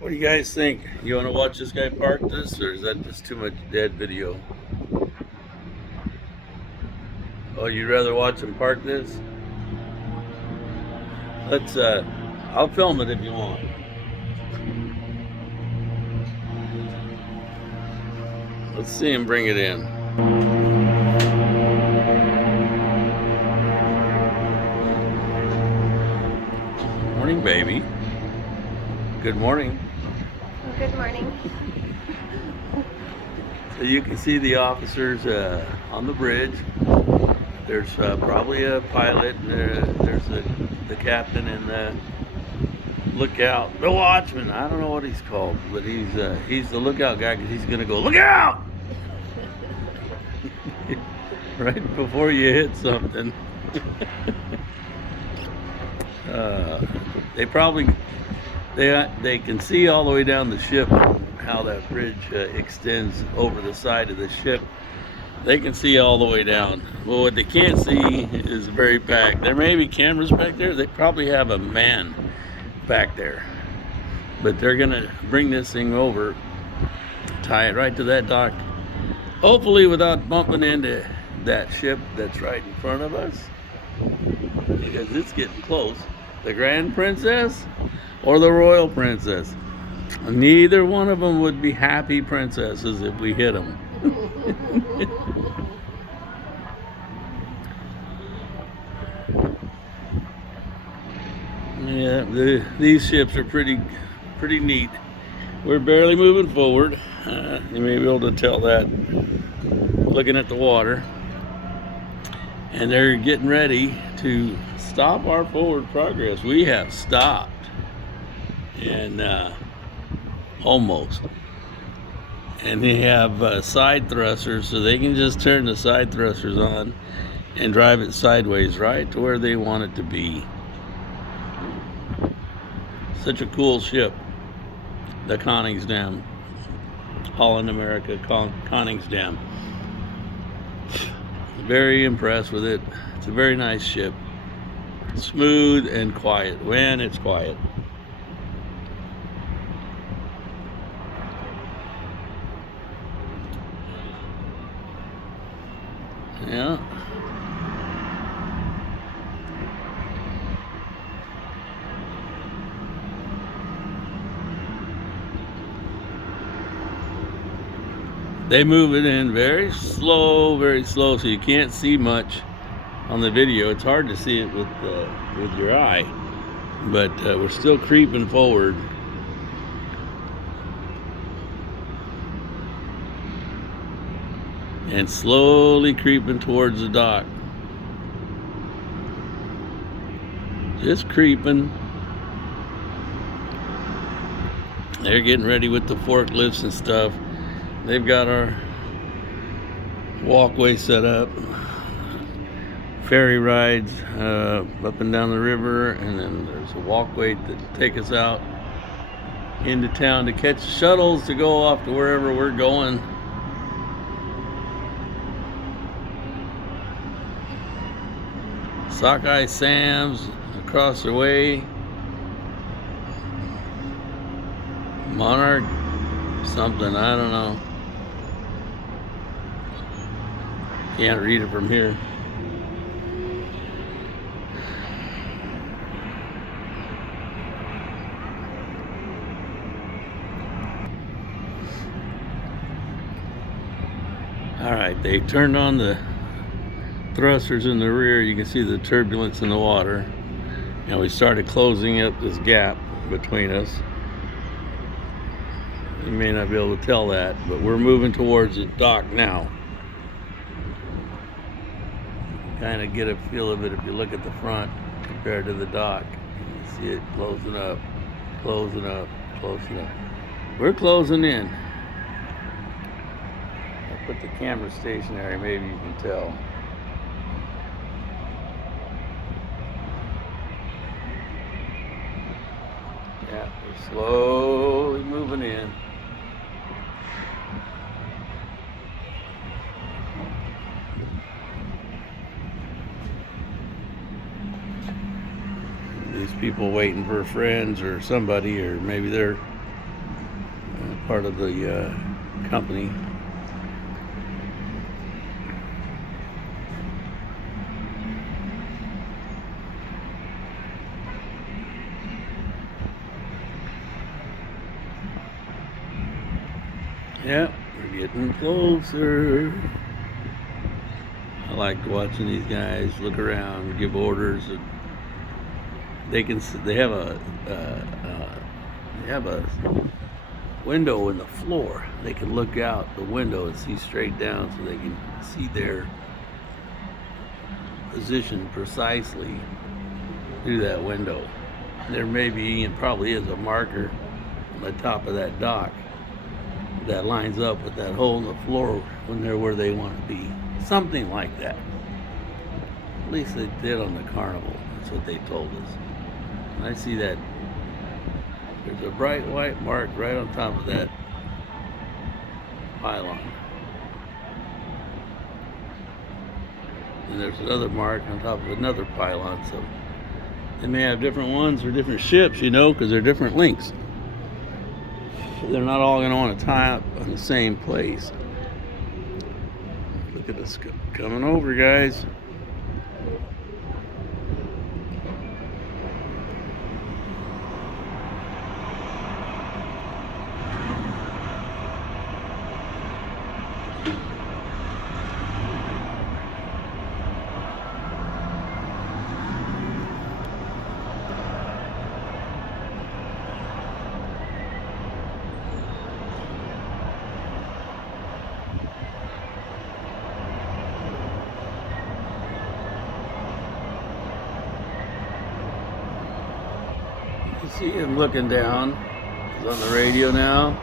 What do you guys think? You want to watch this guy park this, or is that just too much dead video? Oh, you'd rather watch him park this? Let's, I'll film it if you want. Let's see him bring it in. Morning, baby. Good morning. Good morning. So you can see the officers on the bridge. There's probably a pilot. There's the captain and the lookout, the watchman. I don't know what he's called, but he's the lookout guy because he's gonna go look out right before you hit something. They probably they can see all the way down the ship how that bridge extends over the side of the ship. They can see all the way down. Well, what they can't see is very back. There may be cameras back there. They probably have a man back there. But they're gonna bring this thing over, tie it right to that dock, hopefully without bumping into that ship that's right in front of us, because it's getting close. The Grand Princess or the Royal Princess. Neither one of them would be happy princesses if we hit them. Yeah, these ships are pretty neat. We're barely moving forward. You may be able to tell that looking at the water. And they're getting ready to stop our forward progress. We have stopped. And almost. And they have side thrusters, so they can just turn the side thrusters on and drive it sideways right to where they want it to be. Such a cool ship, the Koningsdam, Holland, America, Koningsdam. Very impressed with it. It's a very nice ship. Smooth and quiet when it's quiet. Yeah. They move it in very slow, so you can't see much on the video. It's hard to see it with your eye, but we're still creeping forward. And slowly creeping towards the dock. Just creeping. They're getting ready with the forklifts and stuff. They've got our walkway set up. Ferry rides up and down the river, and then there's a walkway to take us out into town to catch shuttles to go off to wherever we're going. Sockeye Sam's across the way. Monarch something, I don't know. Can't read it from here. All right, they turned on the thrusters in the rear. You can see the turbulence in the water, and we started closing up this gap between us. You may not be able to tell that, but we're moving towards the dock now. Kind of get a feel of it if you look at the front compared to the dock. You see it closing up, closing up, closing up. We're closing in. I'll put the camera stationary, maybe you can tell. Yeah, we're slowly moving in. These people waiting for friends or somebody, or maybe they're part of the company. Yep, we're getting closer. I like watching these guys look around, give orders. They have a window in the floor. They can look out the window and see straight down, so they can see their position precisely through that window. There may be, and probably is, a marker on the top of that dock that lines up with that hole in the floor when they're where they want to be. Something like that. At least they did on the Carnival. That's what they told us. And I see that there's a bright white mark right on top of that pylon. And there's another mark on top of another pylon. So they may have different ones for different ships, you know, because they're different lengths. They're not all going to want to tie up in the same place. Look at us coming over, guys. You see him looking down. He's on the radio now.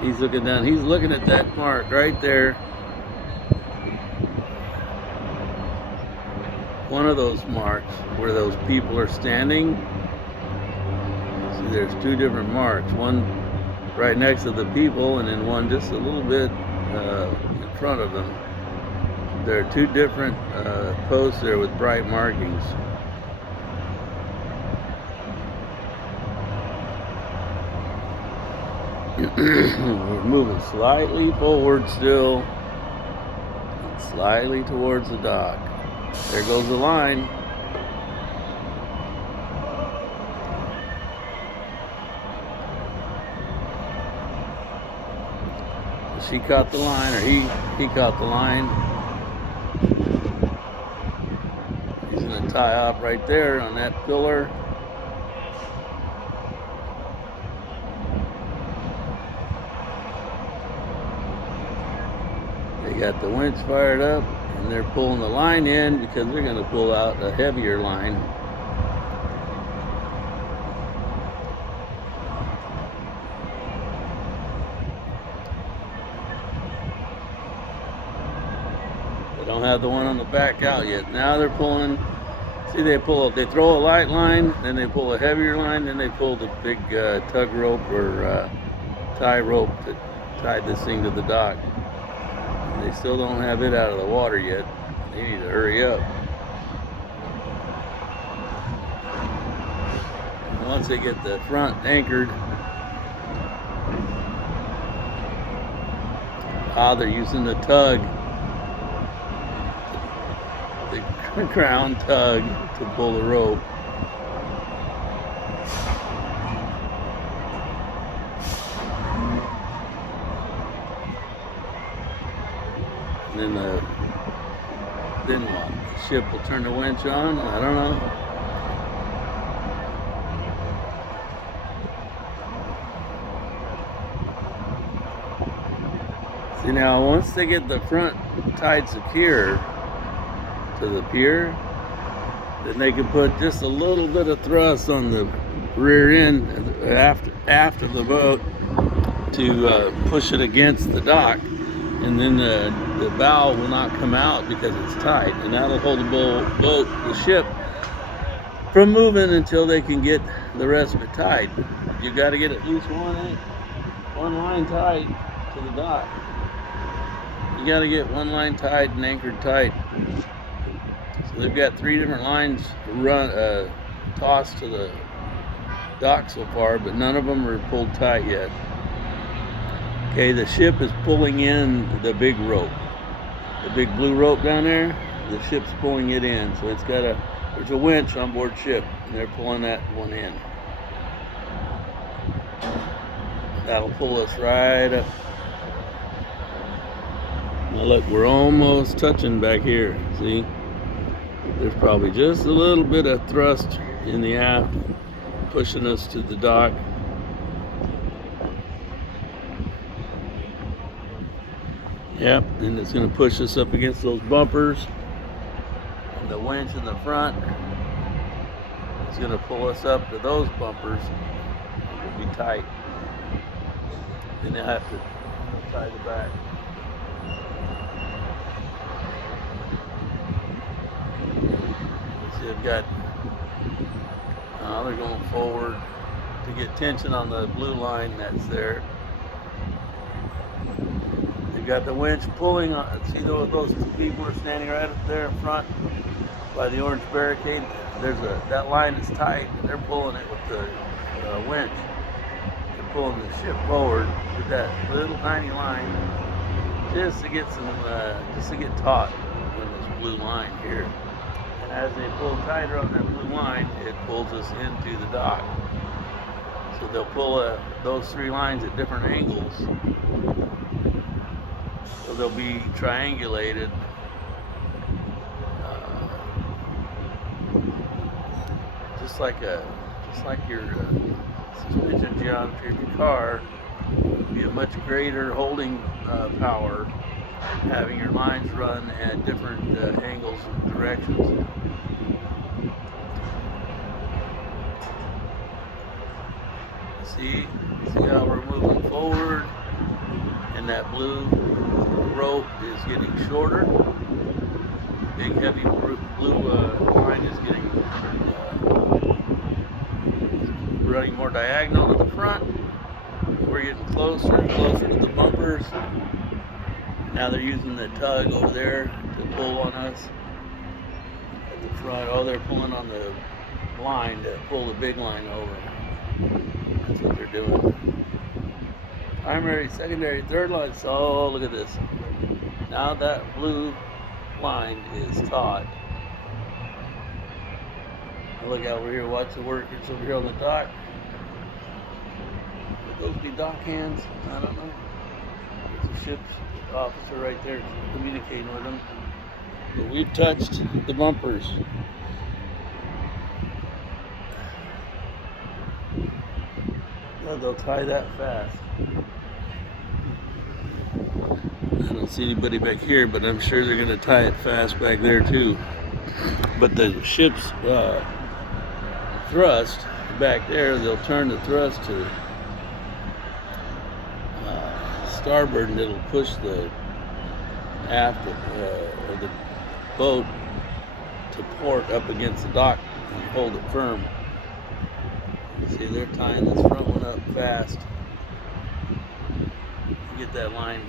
He's looking down. He's looking at that mark right there. One of those marks where those people are standing. See, there's two different marks. One right next to the people, and then one just a little bit in front of them. There are two different posts there with bright markings. We're moving slightly forward still, slightly towards the dock. There goes the line. She caught the line, or he caught the line. He's gonna tie up right there on that pillar. They got the winch fired up, and they're pulling the line in because they're going to pull out a heavier line. They don't have the one on the back out yet. Now they're pulling. See, they throw a light line, then they pull a heavier line, then they pull the big tug rope or tie rope to tie this thing to the dock. They still don't have it out of the water yet. They need to hurry up. And once they get the front anchored, they're using the tug, the crown tug, to pull the rope. And then what? The ship will turn the winch on? I don't know. See, now once they get the front tied secure to the pier, then they can put just a little bit of thrust on the rear end after the boat to push it against the dock. And then the bow will not come out because it's tight, and that'll hold the ship from moving until they can get the rest of it tied. You got to get at least one line tied to the dock. You got to get one line tied and anchored tight. So they've got 3 different lines tossed to the dock so far, but none of them are pulled tight yet. Okay, the ship is pulling in the big rope. The big blue rope down there, the ship's pulling it in. So it's got there's a winch on board ship, and they're pulling that one in. That'll pull us right up. Now look, we're almost touching back here. See? There's probably just a little bit of thrust in the aft, pushing us to the dock. Yep, and it's going to push us up against those bumpers. And the winch in the front is going to pull us up to those bumpers. It'll be tight. Then they'll have to tie the back. See, they've got, they're going forward to get tension on the blue line that's there. They've got the winch pulling on. See those two people are standing right up there in front by the orange barricade. That line is tight, and they're pulling it with the winch. They're pulling the ship forward with that little tiny line, just to get taut on this blue line here. And as they pull tighter on that blue line, it pulls us into the dock. So they'll pull those three lines at different angles. So they'll be triangulated. Just like your suspension geometry of your car, would be a much greater holding power, having your lines run at different angles and directions. See how we're moving forward, and that blue rope is getting shorter. Big heavy blue line is getting running more diagonal to the front. We're getting closer and closer to the bumpers. Now they're using the tug over there to pull on us at the front. Oh, they're pulling on the line to pull the big line over. That's what they're doing. Primary, secondary, third line. So look at this. Now that blue line is taut. Look over here, watch the workers over here on the dock. Would those be dock hands? I don't know. There's a ship's officer right there communicating with them. But we've touched the bumpers. Oh, they'll tie that fast. I don't see anybody back here, but I'm sure they're going to tie it fast back there too. But the ship's thrust back there, they'll turn the thrust to starboard, and it'll push the aft of the boat to port up against the dock and hold it firm. See, they're tying this front one up fast. Get that line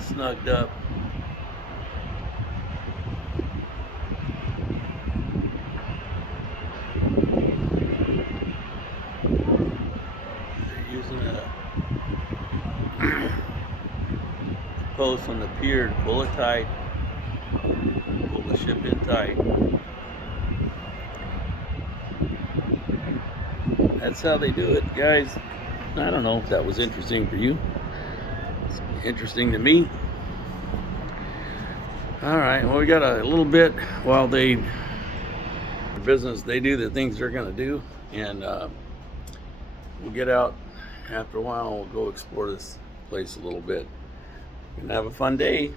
snugged up. They're using a post on the pier to pull it tight, pull the ship in tight. That's how they do it, guys. I don't know if that was interesting for you. It's interesting to me. All right, well, we got a little bit while they do the things they're going to do, and we'll get out after a while. We'll go explore this place a little bit and have a fun day.